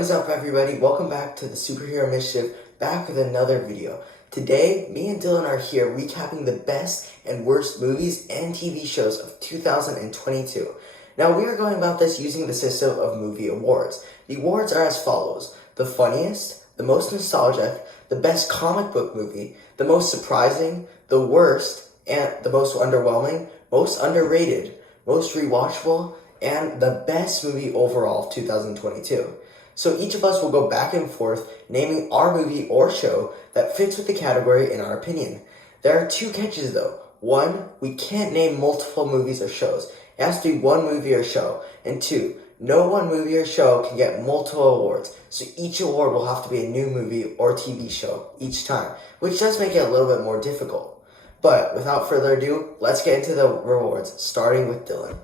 What is up, everybody? Welcome back to the Superhero Mischief, back with another video. Today, me and Dylan are here recapping the best and worst movies and TV shows of 2022. Now, we are going about this using the system of movie awards. The awards are as follows: the funniest, the most nostalgic, the best comic book movie, the most surprising, the worst, and the most underwhelming, most underrated, most rewatchable, and the best movie overall of 2022. So each of us will go back and forth naming our movie or show that fits with the category in our opinion. There are two catches though. One, we can't name multiple movies or shows. It has to be one movie or show. And two, no one movie or show can get multiple awards. So each award will have to be a new movie or TV show each time, which does make it a little bit more difficult. But without further ado, let's get into the rewards, starting with Dylan.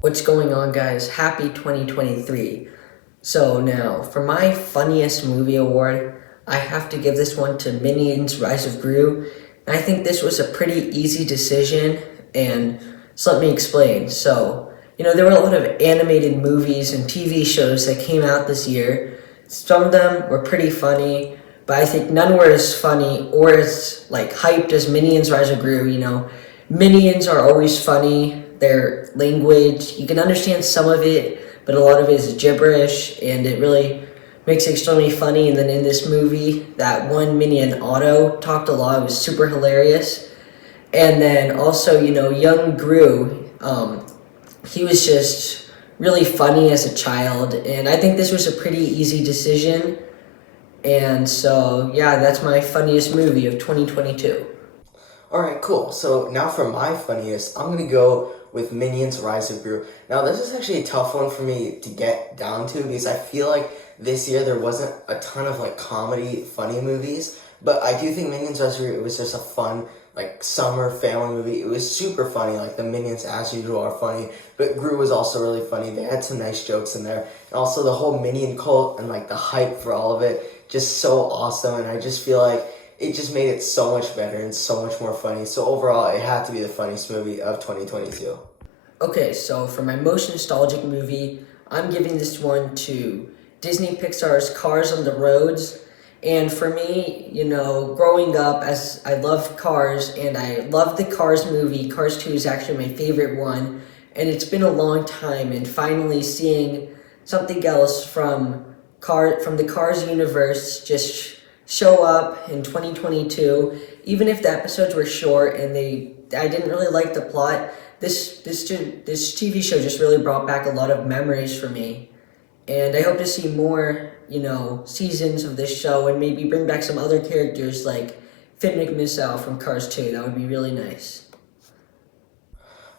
What's going on, guys? Happy 2023. So now, for my funniest movie award, I have to give this one to Minions Rise of Gru. And I think this was a pretty easy decision, and so let me explain. So, there were a lot of animated movies and TV shows that came out this year. Some of them were pretty funny, but I think none were as funny or as hyped as Minions Rise of Gru. Minions are always funny. Their language, you can understand some of it, but a lot of it is gibberish, and it really makes it extremely funny. And then in this movie, that one minion, Otto, talked a lot. It was super hilarious. And then also, young Gru, he was just really funny as a child, and I think this was a pretty easy decision. And so, yeah, that's my funniest movie of 2022. Alright, cool. So now for my funniest, I'm going to go with Minions Rise of Gru. Now, this is actually a tough one for me to get down to because I feel like this year there wasn't a ton of comedy, funny movies, but I do think Minions Rise of Gru, it was just a fun summer family movie. It was super funny. The Minions, as usual, are funny, but Gru was also really funny. They had some nice jokes in there, and also the whole Minion cult and the hype for all of it, just so awesome. And I just feel like it just made it so much better and so much more funny. So overall, it had to be the funniest movie of 2022. Okay, so for my most nostalgic movie, I'm giving this one to Disney Pixar's Cars on the Roads. And for me, growing up, as I love Cars, and I love the Cars movie. Cars 2 is actually my favorite one. And it's been a long time, and finally seeing something else from the Cars universe just show up in 2022, even if the episodes were short and I didn't really like the plot. This TV show just really brought back a lot of memories for me, and I hope to see more seasons of this show, and maybe bring back some other characters like Finn McMissile from Cars 2. That would be really nice.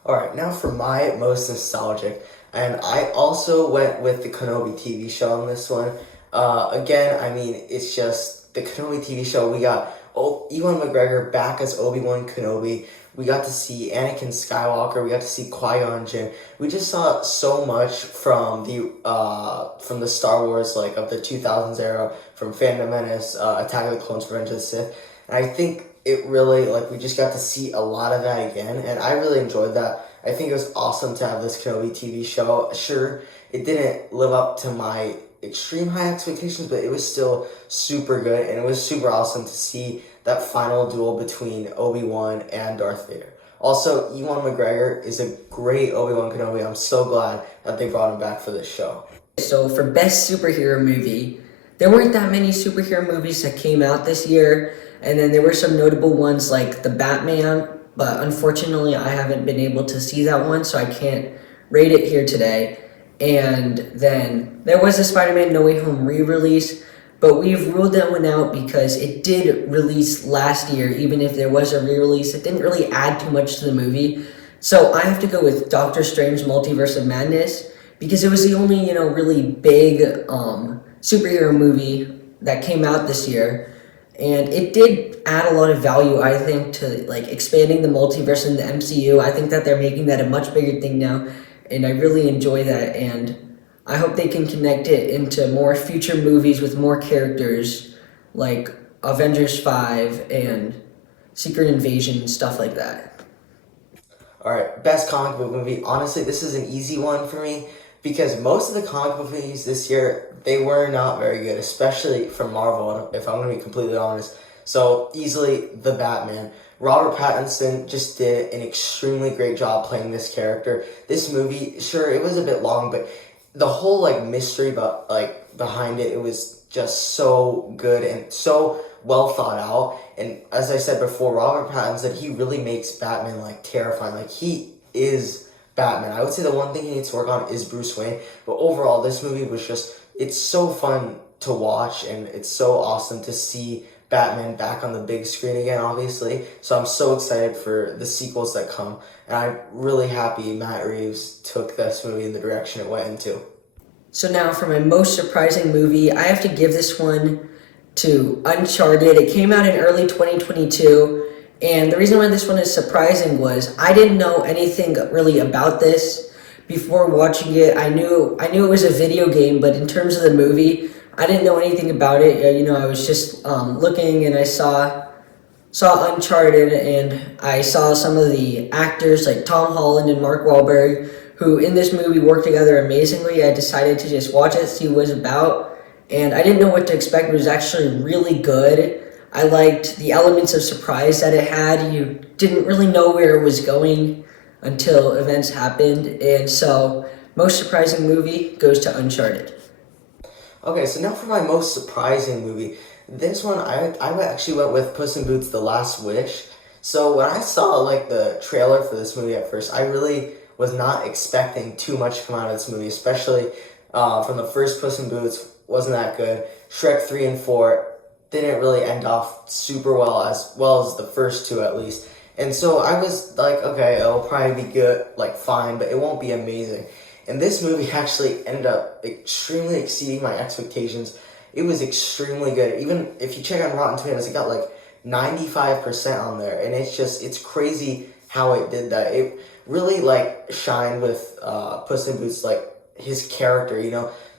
Alright, now for my most nostalgic, and I also went with the Kenobi TV show on this one. It's just the Kenobi TV show. We got Ewan McGregor back as Obi-Wan Kenobi. We got to see Anakin Skywalker. We got to see Qui-Gon Jinn. We just saw so much from the Star Wars of the 2000s era, from Phantom Menace, Attack of the Clones, Revenge of the Sith. And I think it really we just got to see a lot of that again, and I really enjoyed that. I think it was awesome to have this Kenobi TV show. Sure, it didn't live up to my extreme high expectations, but it was still super good, and it was super awesome to see that final duel between Obi-Wan and Darth Vader. Also, Ewan McGregor is a great Obi-Wan Kenobi. I'm so glad that they brought him back for this show. So for best superhero movie, there weren't that many superhero movies that came out this year, and then there were some notable ones like The Batman, but unfortunately I haven't been able to see that one, so I can't rate it here today. And then there was a Spider-Man No Way Home re-release, but we've ruled that one out because it did release last year. Even if there was a re-release, it didn't really add too much to the movie. So I have to go with Doctor Strange Multiverse of Madness because it was the only, really big superhero movie that came out this year. And it did add a lot of value, I think, to expanding the multiverse in the MCU. I think that they're making that a much bigger thing now, and I really enjoy that, and I hope they can connect it into more future movies with more characters like Avengers 5 and Secret Invasion and stuff like that. Alright, best comic book movie. Honestly, this is an easy one for me because most of the comic book movies this year, they were not very good, especially from Marvel, if I'm going to be completely honest. So, easily the Batman. Robert Pattinson just did an extremely great job playing this character. This movie, sure, it was a bit long, but the whole like mystery but like behind it, it was just so good and so well thought out. And as I said before, Robert Pattinson, he really makes Batman like terrifying. Like he is Batman. I would say the one thing he needs to work on is Bruce Wayne. But overall, this movie was just, it's so fun to watch and it's so awesome to see Batman back on the big screen again, obviously. So I'm so excited for the sequels that come. And I'm really happy Matt Reeves took this movie in the direction it went into. So now for my most surprising movie, I have to give this one to Uncharted. It came out in early 2022, and the reason why this one is surprising was I didn't know anything really about this before watching it. I knew it was a video game, but in terms of the movie, I didn't know anything about it. I was just looking, and I saw Uncharted, and I saw some of the actors like Tom Holland and Mark Wahlberg, who in this movie work together amazingly. I decided to just watch it, see what it was about, and I didn't know what to expect. It was actually really good. I liked the elements of surprise that it had. You didn't really know where it was going until events happened, and so most surprising movie goes to Uncharted. Okay, so now for my most surprising movie. This one, I actually went with Puss in Boots: The Last Wish. So when I saw like the trailer for this movie at first, I really was not expecting too much to come out of this movie, especially from the first Puss in Boots. Wasn't that good. Shrek 3 and 4 didn't really end off super well as the first two at least. And so I was like, okay, it'll probably be good, like fine, but it won't be amazing. And this movie actually ended up extremely exceeding my expectations. It was extremely good. Even if you check on Rotten Tomatoes, it got like 95% on there. And it's crazy how it did that. It really like shined with Puss in Boots, like his character,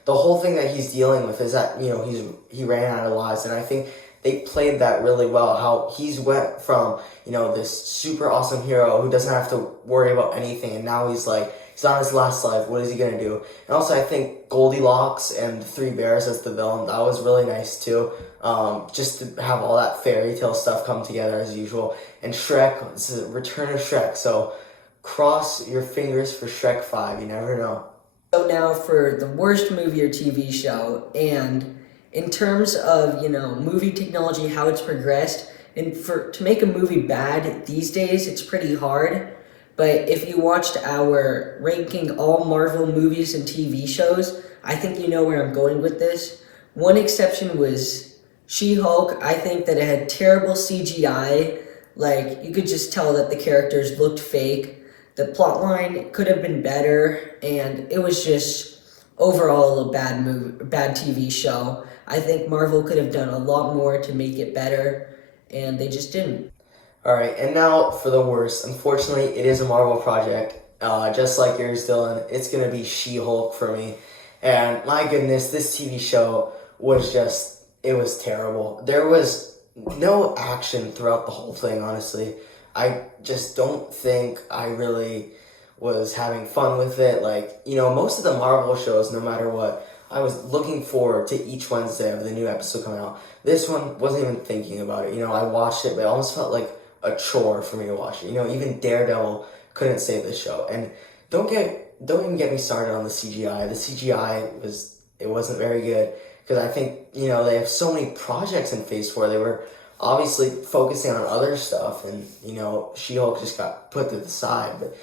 the whole thing that he's dealing with is that, he ran out of lives. And I think they played that really well, how he's went from, this super awesome hero who doesn't have to worry about anything. And now he's on his last life. What is he going to do? And also I think Goldilocks and the Three Bears as the villain, that was really nice too. Just to have all that fairy tale stuff come together as usual. And Shrek, this is a return of Shrek. So cross your fingers for Shrek 5. You never know. So now for the worst movie or TV show, and in terms of, movie technology, how it's progressed, and to make a movie bad these days, it's pretty hard. But if you watched our ranking all Marvel movies and TV shows, I think you know where I'm going with this. One exception was She-Hulk. I think that it had terrible CGI. Like, you could just tell that the characters looked fake. The plot line could have been better, and it was just overall a bad TV show. I think Marvel could have done a lot more to make it better, and they just didn't. Alright, and now for the worst. Unfortunately, it is a Marvel project. Just like yours, Dylan. It's going to be She-Hulk for me. And my goodness, this TV show was it was terrible. There was no action throughout the whole thing, honestly. I just don't think I really was having fun with it. Like, most of the Marvel shows, no matter what, I was looking forward to each Wednesday of the new episode coming out. This one, wasn't even thinking about it. I watched it, but it almost felt like a chore for me to watch it. Even Daredevil couldn't save this show. And don't even get me started on the CGI. The CGI wasn't very good because I think, they have so many projects in Phase 4. They were obviously focusing on other stuff, and She-Hulk just got put to the side. But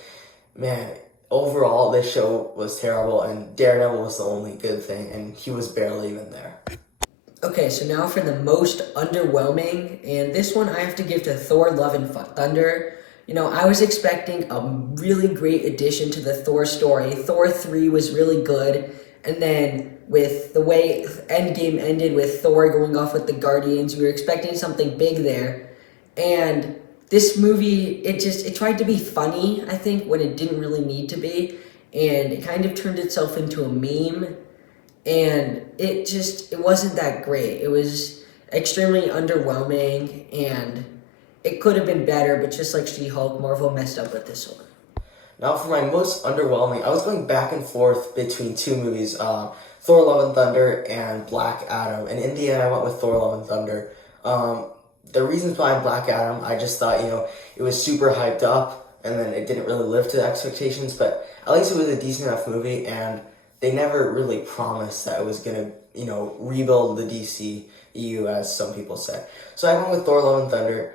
man, overall this show was terrible, and Daredevil was the only good thing, and he was barely even there. Okay, so now for the most underwhelming, and this one I have to give to Thor: Love and Thunder. I was expecting a really great addition to the Thor story. Thor 3 was really good, and then with the way Endgame ended with Thor going off with the Guardians, we were expecting something big there. And this movie, it tried to be funny, I think, when it didn't really need to be. And it kind of turned itself into a meme. And it wasn't that great. It was extremely underwhelming, and it could have been better, but just like She-Hulk, Marvel messed up with this one. Now for my most underwhelming, I was going back and forth between two movies, Thor: Love and Thunder and Black Adam, and in the end I went with Thor: Love and Thunder. The reasons behind Black Adam, I just thought, it was super hyped up, and then it didn't really live to the expectations, but at least it was a decent enough movie, and they never really promised that it was gonna, rebuild the DCEU, as some people said. So I went with Thor: Love and Thunder.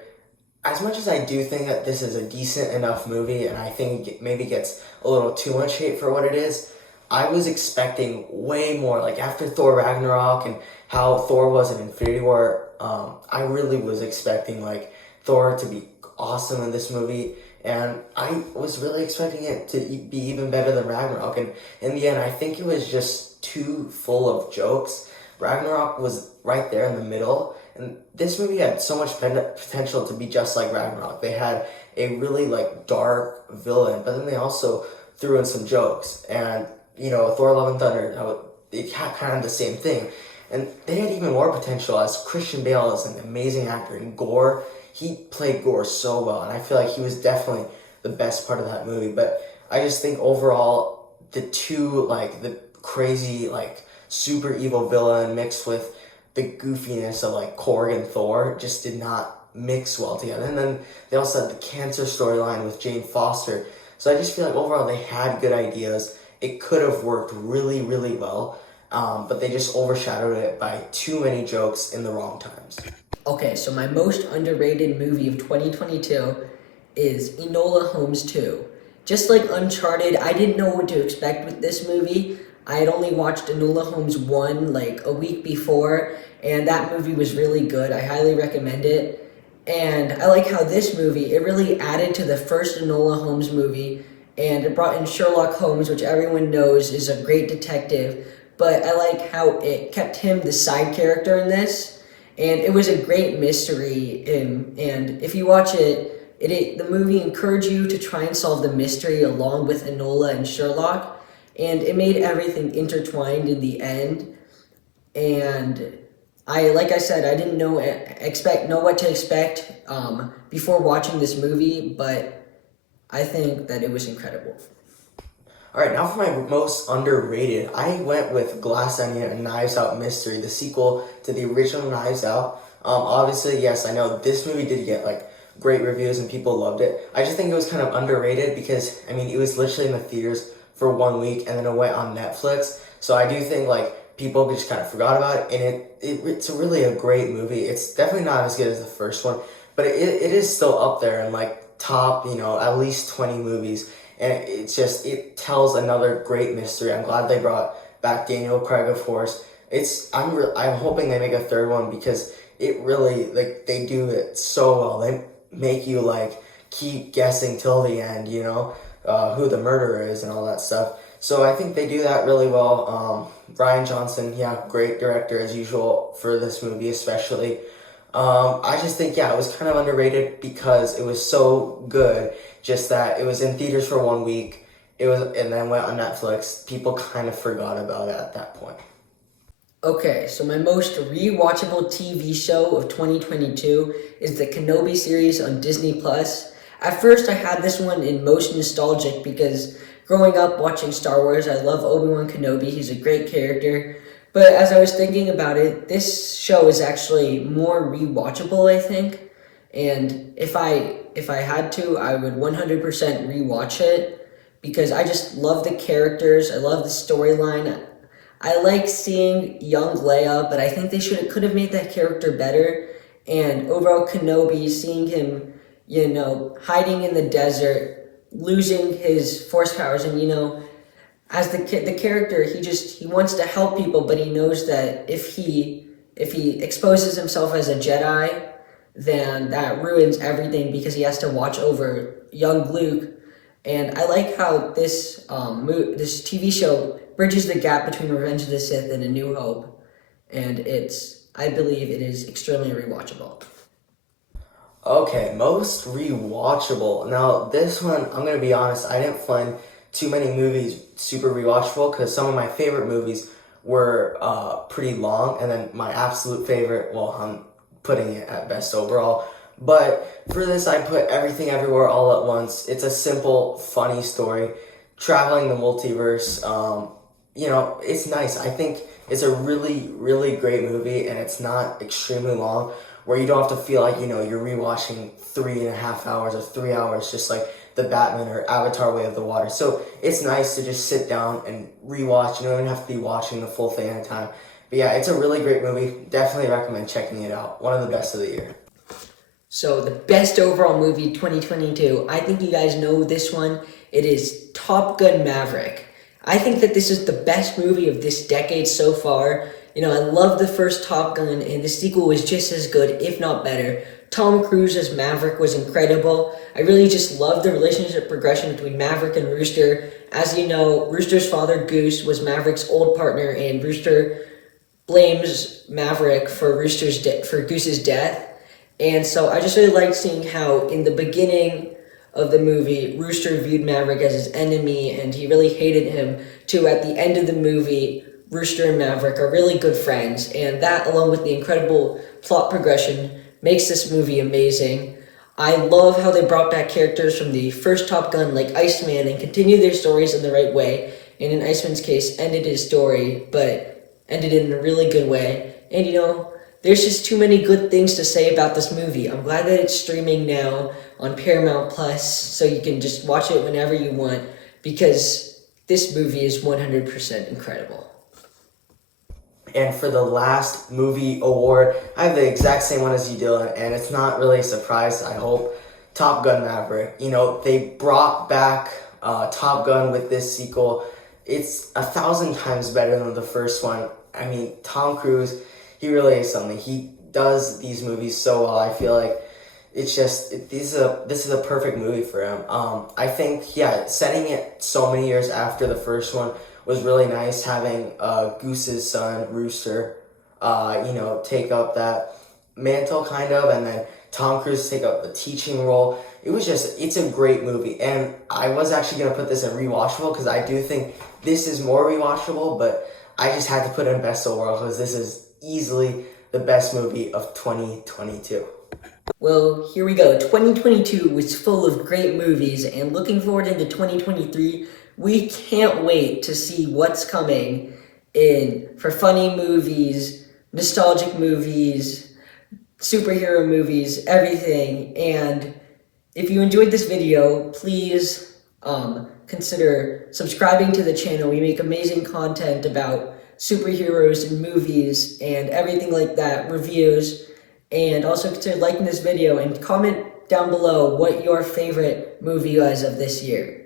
As much as I do think that this is a decent enough movie, and I think it maybe gets a little too much hate for what it is, I was expecting way more. Like after Thor Ragnarok and how Thor was in Infinity War, I really was expecting like Thor to be awesome in this movie, and I was really expecting it to be even better than Ragnarok. And in the end, I think it was just too full of jokes. Ragnarok was right there in the middle, and this movie had so much potential to be just like Ragnarok. They had a really like dark villain, but then they also threw in some jokes. And Thor: Love and Thunder, it had kind of the same thing. And they had even more potential, as Christian Bale is an amazing actor, and Gore, he played Gore so well, and I feel like he was definitely the best part of that movie. But I just think overall, the two, like the crazy like super evil villain mixed with the goofiness of like Korg and Thor just did not mix well together. And then they also had the cancer storyline with Jane Foster. So I just feel like overall they had good ideas. It could have worked really, really well, but they just overshadowed it by too many jokes in the wrong times. Okay, so my most underrated movie of 2022 is Enola Holmes 2. Just like Uncharted, I didn't know what to expect with this movie. I had only watched Enola Holmes 1 like a week before, and that movie was really good. I highly recommend it. And I like how this movie, it really added to the first Enola Holmes movie, and it brought in Sherlock Holmes, which everyone knows is a great detective, but I like how it kept him the side character in this, and it was a great mystery, and if you watch it, the movie encouraged you to try and solve the mystery along with Enola and Sherlock, and it made everything intertwined in the end. And like I said, I didn't know what to expect before watching this movie, but I think that it was incredible. Alright, now for my most underrated, I went with Glass Onion and Knives Out Mystery, the sequel to the original Knives Out. Obviously, yes, I know this movie did get like great reviews and people loved it. I just think it was kind of underrated because, it was literally in the theaters for 1 week and then it went on Netflix. So I do think like people just kind of forgot about it, and it's really a great movie. It's definitely not as good as the first one, but it is still up there in like top, at least 20 movies. And it tells another great mystery. I'm glad they brought back Daniel Craig, of course. I'm hoping they make a third one because it really, like, they do it so well. They make you, like, keep guessing till the end, who the murderer is and all that stuff. So I think they do that really well. Rian Johnson, yeah, great director as usual for this movie especially. I just think, it was kind of underrated because it was so good. Just that it was in theaters for 1 week, and then went on Netflix. People kind of forgot about it at that point. Okay, so my most rewatchable TV show of 2022 is the Kenobi series on Disney Plus. At first, I had this one in most nostalgic because growing up watching Star Wars, I love Obi-Wan Kenobi. He's a great character. But as I was thinking about it, this show is actually more rewatchable, I think. And if I had to, I would 100% rewatch it because I just love the characters. I love the storyline. I like seeing young Leia, but I think they could have made that character better. And overall, Kenobi, seeing him, hiding in the desert, losing his force powers, and as the character, he wants to help people, but he knows that if he exposes himself as a Jedi, then that ruins everything because he has to watch over young Luke. And I like how this TV show bridges the gap between Revenge of the Sith and A New Hope, and I believe it is extremely rewatchable. Okay, most rewatchable. Now, this one, I'm going to be honest, I didn't find too many movies super rewatchable because some of my favorite movies were pretty long, and then my absolute favorite, well, I'm putting it at best overall, But for this, I put Everything Everywhere All at Once. It's a simple, funny story, traveling the multiverse. It's nice. I think it's a really, really great movie, and it's not extremely long, where you don't have to feel like, you're rewatching 3.5 hours or 3 hours, just like the Batman or Avatar Way of the Water. So it's nice to just sit down and rewatch. You don't even have to be watching the full thing at a time. But yeah, it's a really great movie. Definitely recommend checking it out. One of the best of the year. So the best overall movie 2022, I think you guys know this one. It is Top Gun Maverick. I think that this is the best movie of this decade so far. I love the first Top Gun, and the sequel was just as good, if not better. Tom Cruise as Maverick was incredible. I really just love the relationship progression between Maverick and Rooster. As you know, Rooster's father, Goose, was Maverick's old partner, and Rooster blames Maverick for Goose's death. And so I just really liked seeing how in the beginning of the movie, Rooster viewed Maverick as his enemy and he really hated him, to at the end of the movie, Rooster and Maverick are really good friends. And that, along with the incredible plot progression, makes this movie amazing. I love how they brought back characters from the first Top Gun, like Iceman, and continued their stories in the right way. And in Iceman's case, ended his story, but ended it in a really good way. And there's just too many good things to say about this movie. I'm glad that it's streaming now on Paramount Plus, so you can just watch it whenever you want, because this movie is 100% incredible. And for the last movie award, I have the exact same one as you, Dylan, and it's not really a surprise, I hope. Top Gun Maverick. They brought back Top Gun with this sequel. It's 1,000 times better than the first one. I mean, Tom Cruise, he really is something. He does these movies so well. I feel like it's just, this is a perfect movie for him. I think, setting it so many years after the first one was really nice, having Goose's son, Rooster, take up that mantle kind of, and then Tom Cruise take up the teaching role. It's a great movie, and I was actually going to put this in Rewatchable, because I do think this is more rewatchable, but I just had to put it in Best Overall, because this is easily the best movie of 2022. Well, here we go. 2022 was full of great movies, and looking forward into 2023, we can't wait to see what's coming in for funny movies, nostalgic movies, superhero movies, everything. And if you enjoyed this video, please consider subscribing to the channel. We make amazing content about superheroes and movies and everything like that, reviews. And also consider liking this video and comment down below what your favorite movie was of this year.